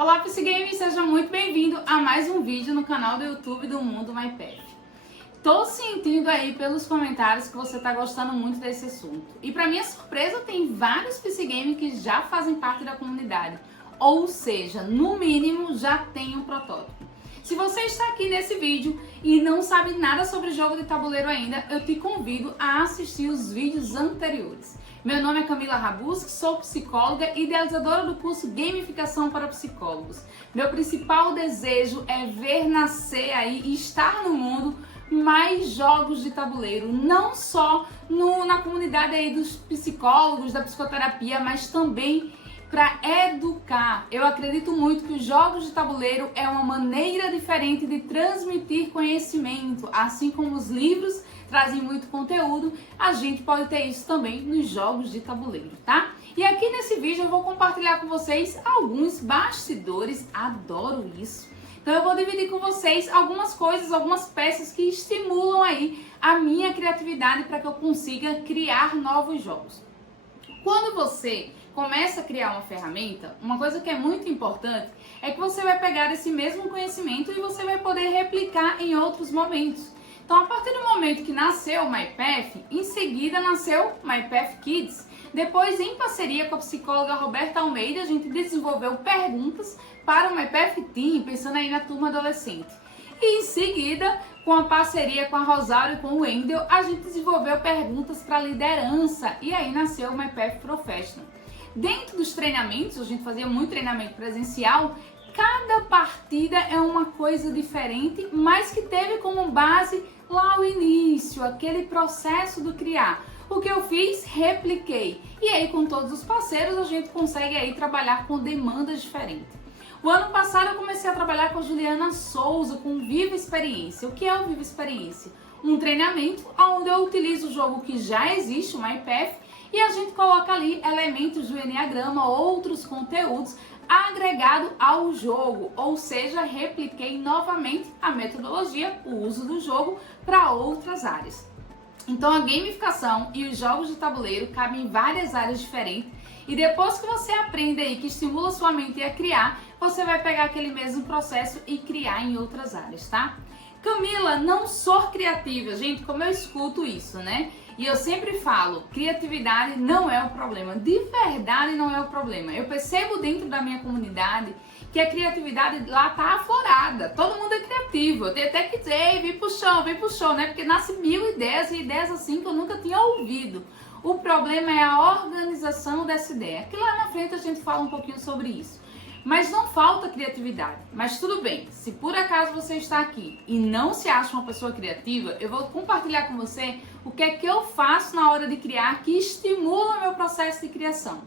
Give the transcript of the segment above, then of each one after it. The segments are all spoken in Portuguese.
Olá, PC Game, seja muito bem-vindo a mais um vídeo no canal do YouTube do Mundo MyPF. Tô sentindo aí pelos comentários que você tá gostando muito desse assunto. E pra minha surpresa, tem vários PC Game que já fazem parte da comunidade. Ou seja, no mínimo, já tem um protótipo. Se você está aqui nesse vídeo e não sabe nada sobre jogo de tabuleiro ainda, eu te convido a assistir os vídeos anteriores. Meu nome é Camila Rabuski, sou psicóloga e idealizadora do curso Gamificação para Psicólogos. Meu principal desejo é ver nascer aí e estar no mundo mais jogos de tabuleiro, não só na comunidade aí dos psicólogos, da psicoterapia, mas também para educar. Eu acredito muito que os jogos de tabuleiro é uma maneira diferente de transmitir conhecimento, assim como os livros trazem muito conteúdo, a gente pode ter isso também nos jogos de tabuleiro, tá? E aqui nesse vídeo eu vou compartilhar com vocês alguns bastidores, adoro isso. Então eu vou dividir com vocês algumas coisas, algumas peças que estimulam aí a minha criatividade para que eu consiga criar novos jogos. Quando você começa a criar uma ferramenta, uma coisa que é muito importante é que você vai pegar esse mesmo conhecimento e você vai poder replicar em outros momentos. Então, a partir do momento que nasceu o MyPF, em seguida nasceu o MyPF Kids. Depois, em parceria com a psicóloga Roberta Almeida, a gente desenvolveu perguntas para o MyPF Teen, pensando aí na turma adolescente. E em seguida, com a parceria com a Rosário e com o Wendel, a gente desenvolveu perguntas para liderança e aí nasceu o MyPF Professional. Dentro dos treinamentos, a gente fazia muito treinamento presencial, cada partida é uma coisa diferente, mas que teve como base lá o início, aquele processo do criar. O que eu fiz? Repliquei. E aí com todos os parceiros a gente consegue aí trabalhar com demandas diferentes. O ano passado eu comecei a trabalhar com a Juliana Souza, com Viva Experiência. O que é o Viva Experiência? Um treinamento onde eu utilizo o jogo que já existe, o MyPF, e a gente coloca ali elementos do Enneagrama, outros conteúdos agregado ao jogo, ou seja, repliquei novamente a metodologia, o uso do jogo para outras áreas. Então a gamificação e os jogos de tabuleiro cabem em várias áreas diferentes e depois que você aprende aí, que estimula sua mente a criar, você vai pegar aquele mesmo processo e criar em outras áreas, tá? Camila, não sou criativa, gente, como eu escuto isso, né? E eu sempre falo, criatividade não é o problema, de verdade não é o problema. Eu percebo dentro da minha comunidade que a criatividade lá tá aflorada, todo mundo é criativo. Eu tenho até que dizer, vem pro chão, né? Porque nasce mil ideias e ideias assim que eu nunca tinha ouvido. O problema é a organização dessa ideia, que lá na frente a gente fala um pouquinho sobre isso. Mas não falta criatividade. Mas tudo bem, se por acaso você está aqui e não se acha uma pessoa criativa, eu vou compartilhar com você o que é que eu faço na hora de criar que estimula o meu processo de criação.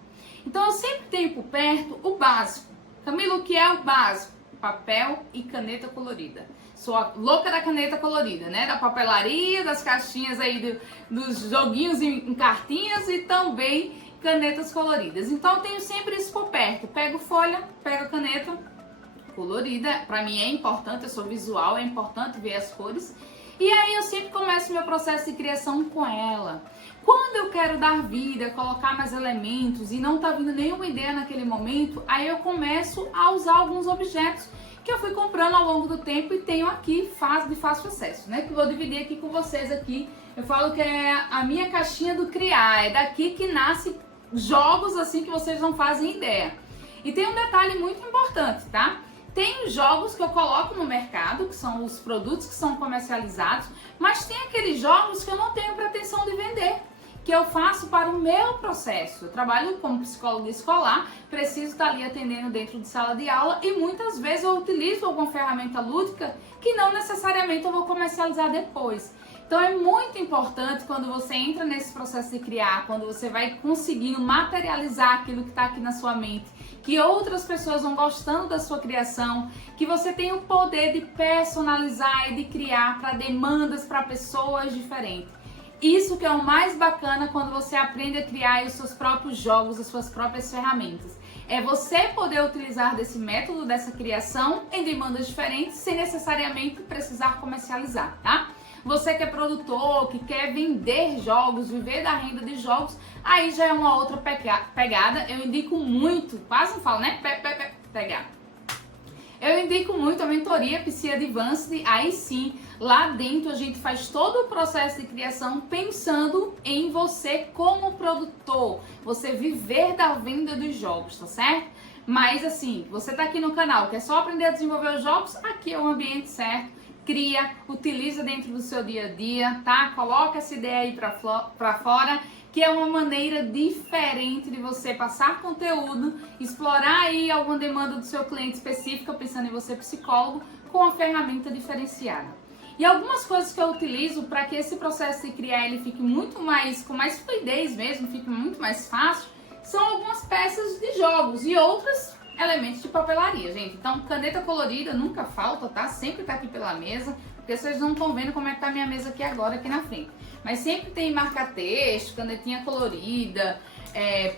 Então eu sempre tenho por perto o básico. Camila, o que é o básico? Papel e caneta colorida. Sou a louca da caneta colorida, né? Da papelaria, das caixinhas aí dos joguinhos em cartinhas e também canetas coloridas. Então eu tenho sempre isso por perto. Pego folha, pego caneta colorida. Pra mim é importante, eu sou visual, é importante ver as cores. E aí eu sempre começo meu processo de criação com ela. Quando eu quero dar vida, colocar mais elementos e não tá vindo nenhuma ideia naquele momento, aí eu começo a usar alguns objetos que eu fui comprando ao longo do tempo e tenho aqui de fácil acesso, né? Que vou dividir aqui com vocês aqui. Eu falo que é a minha caixinha do criar, é daqui que nasce jogos assim que vocês não fazem ideia. E tem um detalhe muito importante, tá? Tem jogos que eu coloco no mercado, que são os produtos que são comercializados, mas tem aqueles jogos que eu não tenho pretensão de vender, que eu faço para o meu processo. Eu trabalho como psicóloga escolar, preciso estar ali atendendo dentro de sala de aula e muitas vezes eu utilizo alguma ferramenta lúdica que não necessariamente eu vou comercializar depois. Então é muito importante quando você entra nesse processo de criar, quando você vai conseguindo materializar aquilo que está aqui na sua mente, que outras pessoas vão gostando da sua criação, que você tem o poder de personalizar e de criar para demandas, para pessoas diferentes. Isso que é o mais bacana quando você aprende a criar os seus próprios jogos, as suas próprias ferramentas. É você poder utilizar desse método, dessa criação em demandas diferentes, sem necessariamente precisar comercializar, tá? Você que é produtor, que quer vender jogos, viver da renda de jogos, aí já é uma outra pegada. Eu indico muito, quase não falo, né? Pegar. eu indico muito a mentoria PC Advanced. Aí sim, lá dentro a gente faz todo o processo de criação pensando em você como produtor, você viver da venda dos jogos, tá certo? Mas assim, você tá aqui no canal, quer só aprender a desenvolver os jogos? Aqui é o ambiente certo. Cria, utiliza dentro do seu dia a dia, tá? Coloca essa ideia aí pra fora, que é uma maneira diferente de você passar conteúdo, explorar aí alguma demanda do seu cliente específica, pensando em você psicólogo, com a ferramenta diferenciada. E algumas coisas que eu utilizo para que esse processo de criar ele fique muito mais, com mais fluidez mesmo, fique muito mais fácil, são algumas peças de jogos e outros elementos de papelaria, gente. Então, caneta colorida nunca falta, tá? Sempre tá aqui pela mesa, porque vocês não estão vendo como é que tá a minha mesa aqui agora, aqui na frente. Mas sempre tem marca-texto, canetinha colorida,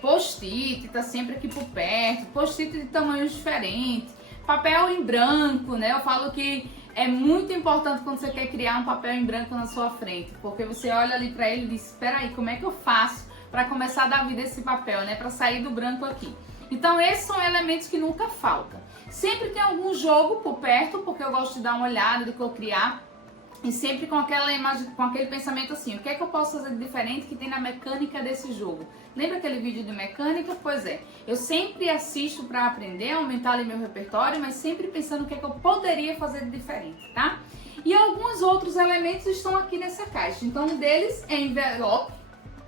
post-it, tá sempre aqui por perto, post-it de tamanhos diferentes, papel em branco, né? Eu falo que é muito importante quando você quer criar um papel em branco na sua frente, porque você olha ali pra ele e diz, espera aí, como é que eu faço para começar a dar vida a esse papel, né? Para sair do branco aqui. Então esses são elementos que nunca faltam. Sempre tem algum jogo por perto, porque eu gosto de dar uma olhada do que eu criar. E sempre com aquela imagem, com aquele pensamento assim, o que é que eu posso fazer de diferente que tem na mecânica desse jogo? Lembra aquele vídeo de mecânica? Pois é, eu sempre assisto para aprender, aumentar ali meu repertório, mas sempre pensando o que é que eu poderia fazer de diferente, tá? E alguns outros elementos estão aqui nessa caixa. Então um deles é envelope,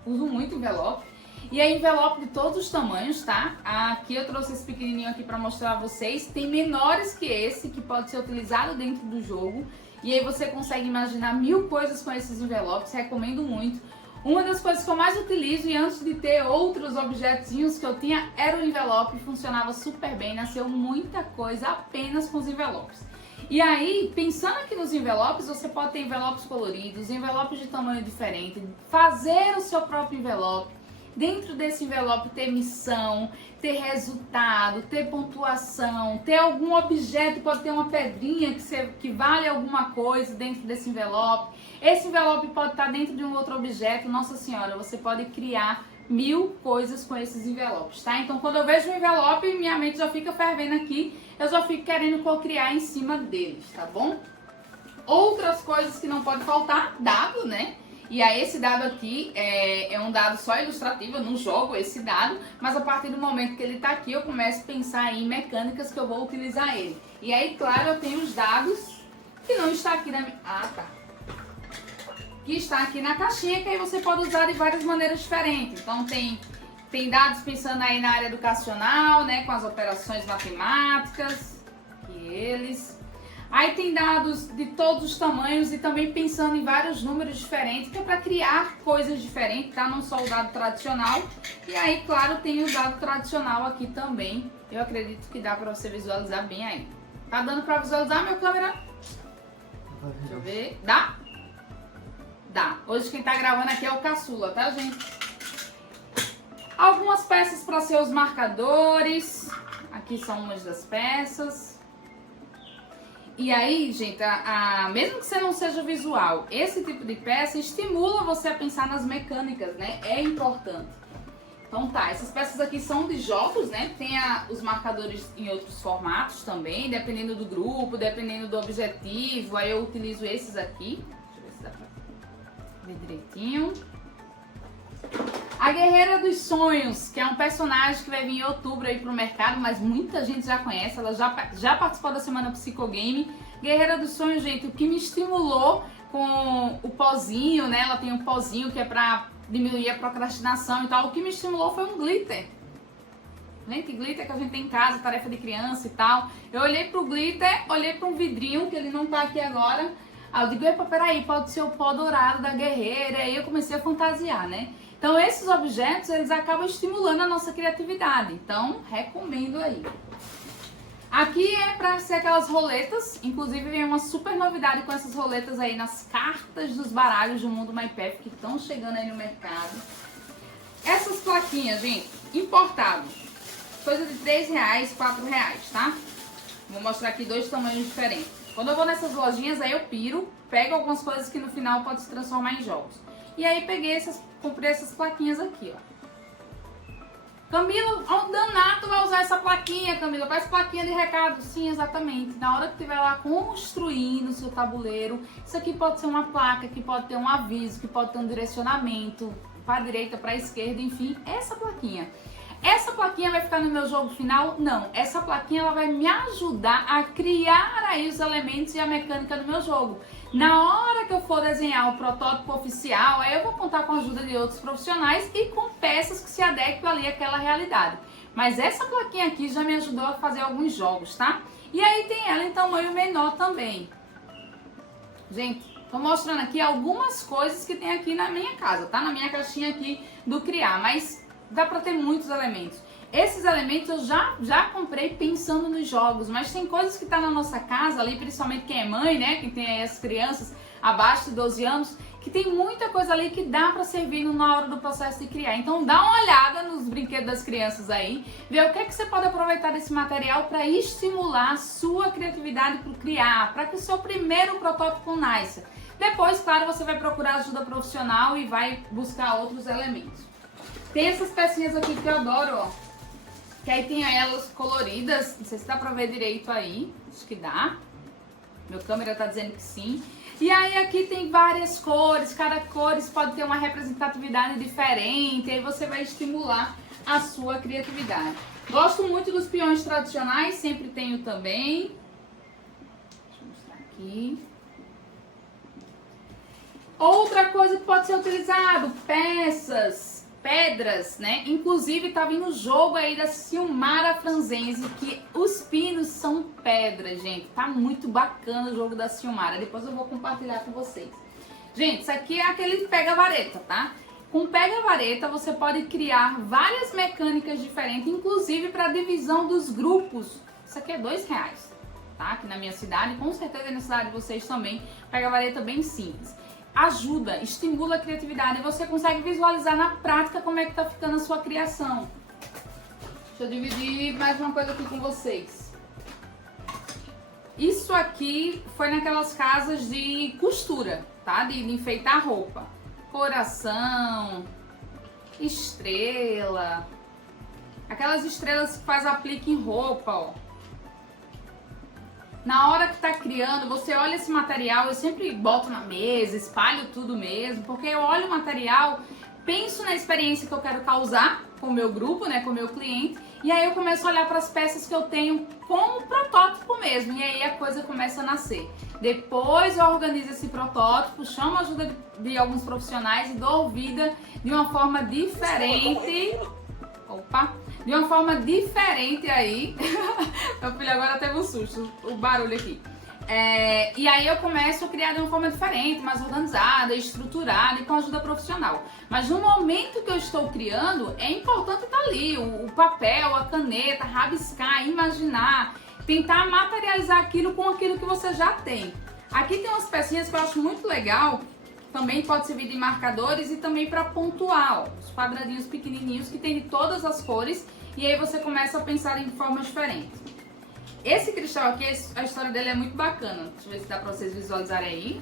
uso muito envelope. E é envelope de todos os tamanhos, tá? Aqui eu trouxe esse pequenininho aqui para mostrar a vocês. Tem menores que esse, que pode ser utilizado dentro do jogo. E aí você consegue imaginar 1000 coisas com esses envelopes, recomendo muito. Uma das coisas que eu mais utilizo, e antes de ter outros objetinhos que eu tinha, era o envelope. Funcionava super bem, nasceu muita coisa apenas com os envelopes. E aí, pensando aqui nos envelopes, você pode ter envelopes coloridos, envelopes de tamanho diferente, fazer o seu próprio envelope. Dentro desse envelope ter missão, ter resultado, ter pontuação, ter algum objeto, pode ter uma pedrinha que vale alguma coisa dentro desse envelope. Esse envelope pode estar dentro de um outro objeto. Nossa senhora, você pode criar 1000 coisas com esses envelopes, tá? Então quando eu vejo um envelope, minha mente já fica fervendo aqui, eu já fico querendo co-criar em cima deles, tá bom? Outras coisas que não pode faltar, dado, né? E aí esse dado aqui é um dado só ilustrativo, eu não jogo esse dado, mas a partir do momento que ele tá aqui, eu começo a pensar em mecânicas que eu vou utilizar ele. E aí, claro, eu tenho os dados que não está aqui na minha... Ah, tá. Que está aqui na caixinha, que aí você pode usar de várias maneiras diferentes. Então tem dados pensando aí na área educacional, né, com as operações matemáticas, que eles... Aí tem dados de todos os tamanhos e também pensando em vários números diferentes, que é para criar coisas diferentes, tá? Não só o dado tradicional. E aí, claro, tem o dado tradicional aqui também. Eu acredito que dá para você visualizar bem aí. Tá dando para visualizar, meu câmera? Deixa eu ver. Dá? Dá. Hoje quem tá gravando aqui é o caçula, tá, gente? Algumas peças para seus marcadores. Aqui são umas das peças. E aí, gente, mesmo que você não seja visual, esse tipo de peça estimula você a pensar nas mecânicas, né? É importante. Então tá, essas peças aqui são de jogos, né? Tem os marcadores em outros formatos também, dependendo do grupo, dependendo do objetivo. Aí eu utilizo esses aqui. Deixa eu ver se dá pra ver direitinho. A Guerreira dos Sonhos, que é um personagem que vai vir em outubro aí pro mercado, mas muita gente já conhece, ela já participou da Semana Psicogame. Guerreira dos Sonhos, gente, o que me estimulou com o pozinho, né? Ela tem um pozinho que é pra diminuir a procrastinação e tal. O que me estimulou foi um glitter. Gente, glitter que a gente tem em casa, tarefa de criança e tal. Eu olhei pro glitter, olhei pra um vidrinho, que ele não tá aqui agora. Aí eu digo, epa, peraí, pode ser o pó dourado da guerreira. Aí eu comecei a fantasiar, né? Então esses objetos, eles acabam estimulando a nossa criatividade. Então, recomendo aí. Aqui é pra ser aquelas roletas. Inclusive, vem uma super novidade com essas roletas aí nas cartas dos baralhos do Mundo MyPef que estão chegando aí no mercado. Essas plaquinhas, gente, importado. Coisa de R$3, R$4, tá? Vou mostrar aqui 2 tamanhos diferentes. Quando eu vou nessas lojinhas, aí eu piro, pego algumas coisas que no final pode se transformar em jogos. E aí comprei essas plaquinhas aqui, ó. Camila, o danado vai usar essa plaquinha, Camila, parece plaquinha de recado. Sim, exatamente. Na hora que estiver lá construindo o seu tabuleiro, isso aqui pode ser uma placa, que pode ter um aviso, que pode ter um direcionamento para a direita, para a esquerda, enfim, essa plaquinha. Essa plaquinha vai ficar no meu jogo final? Não. Essa plaquinha ela vai me ajudar a criar aí os elementos e a mecânica do meu jogo. Na hora que eu for desenhar o protótipo oficial, aí eu vou contar com a ajuda de outros profissionais e com peças que se adequem ali àquela realidade. Mas essa plaquinha aqui já me ajudou a fazer alguns jogos, tá? E aí tem ela em tamanho menor também. Gente, tô mostrando aqui algumas coisas que tem aqui na minha casa, tá? Na minha caixinha aqui do Criar, mas dá pra ter muitos elementos. Esses elementos eu já comprei pensando nos jogos, mas tem coisas que tá na nossa casa ali, principalmente quem é mãe, né? Quem tem aí as crianças abaixo de 12 anos, que tem muita coisa ali que dá pra servir na hora do processo de criar. Então dá uma olhada nos brinquedos das crianças aí, vê o que é que você pode aproveitar desse material para estimular a sua criatividade para criar, para que o seu primeiro protótipo nasça. Depois, claro, você vai procurar ajuda profissional e vai buscar outros elementos. Tem essas pecinhas aqui que eu adoro, ó. Que aí tem elas coloridas. Não sei se dá pra ver direito aí. Acho que dá. Meu câmera tá dizendo que sim. E aí aqui tem várias cores. Cada cor pode ter uma representatividade diferente. Aí você vai estimular a sua criatividade. Gosto muito dos peões tradicionais. Sempre tenho também. Deixa eu mostrar aqui. Outra coisa que pode ser utilizado. Pedras, né? Inclusive tá vindo o jogo aí da Silmara Franzense, que os pinos são pedras, gente. Tá muito bacana o jogo da Silmara. Depois eu vou compartilhar com vocês. Gente, isso aqui é aquele pega-vareta, tá? Com pega-vareta você pode criar várias mecânicas diferentes, inclusive para divisão dos grupos. Isso aqui é R$2, tá? Aqui na minha cidade, com certeza na cidade de vocês também. Pega-vareta bem simples. Ajuda, estimula a criatividade e você consegue visualizar na prática como é que tá ficando a sua criação. Deixa eu dividir mais uma coisa aqui com vocês. Isso aqui foi naquelas casas de costura, tá? De enfeitar roupa. Coração, estrela, aquelas estrelas que faz aplique em roupa, ó. Na hora que tá criando, você olha esse material, eu sempre boto na mesa, espalho tudo mesmo, porque eu olho o material, penso na experiência que eu quero causar com o meu grupo, né, com o meu cliente, e aí eu começo a olhar para as peças que eu tenho como protótipo mesmo, e aí a coisa começa a nascer. Depois eu organizo esse protótipo, chamo a ajuda de alguns profissionais e dou vida de uma forma diferente. Opa! De uma forma diferente aí. Meu filho agora teve um susto, o barulho aqui. E aí eu começo a criar de uma forma diferente, mais organizada, estruturada e com ajuda profissional. Mas no momento que eu estou criando, é importante estar ali, o papel, a caneta, rabiscar, imaginar, tentar materializar aquilo com aquilo que você já tem. Aqui tem umas pecinhas que eu acho muito legal. Também pode servir de marcadores e também para pontuar, ó, os quadradinhos pequenininhos que tem de todas as cores e aí você começa a pensar em formas diferentes. Esse cristal aqui, a história dele é muito bacana. Deixa eu ver se dá para vocês visualizarem aí.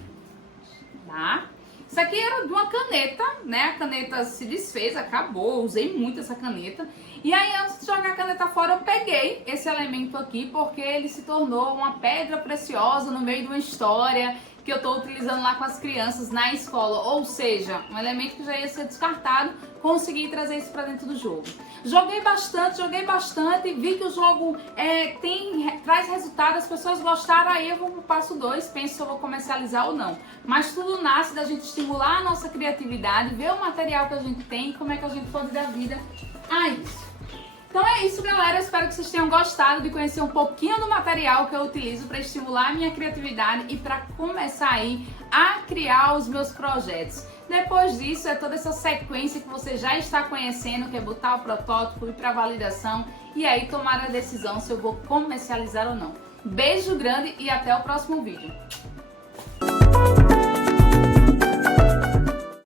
Tá? Isso aqui era de uma caneta, né? A caneta se desfez, acabou, usei muito essa caneta. E aí antes de jogar a caneta fora eu peguei esse elemento aqui porque ele se tornou uma pedra preciosa no meio de uma história que eu estou utilizando lá com as crianças na escola, ou seja, um elemento que já ia ser descartado, consegui trazer isso para dentro do jogo. Joguei bastante, vi que o jogo traz resultado, as pessoas gostaram, aí eu vou pro passo 2, penso se eu vou comercializar ou não. Mas tudo nasce da gente estimular a nossa criatividade, ver o material que a gente tem e como é que a gente pode dar vida a isso. Então é isso, galera. Eu espero que vocês tenham gostado de conhecer um pouquinho do material que eu utilizo para estimular a minha criatividade e para começar aí a criar os meus projetos. Depois disso, é toda essa sequência que você já está conhecendo, que é botar o protótipo, ir para validação e aí tomar a decisão se eu vou comercializar ou não. Beijo grande e até o próximo vídeo.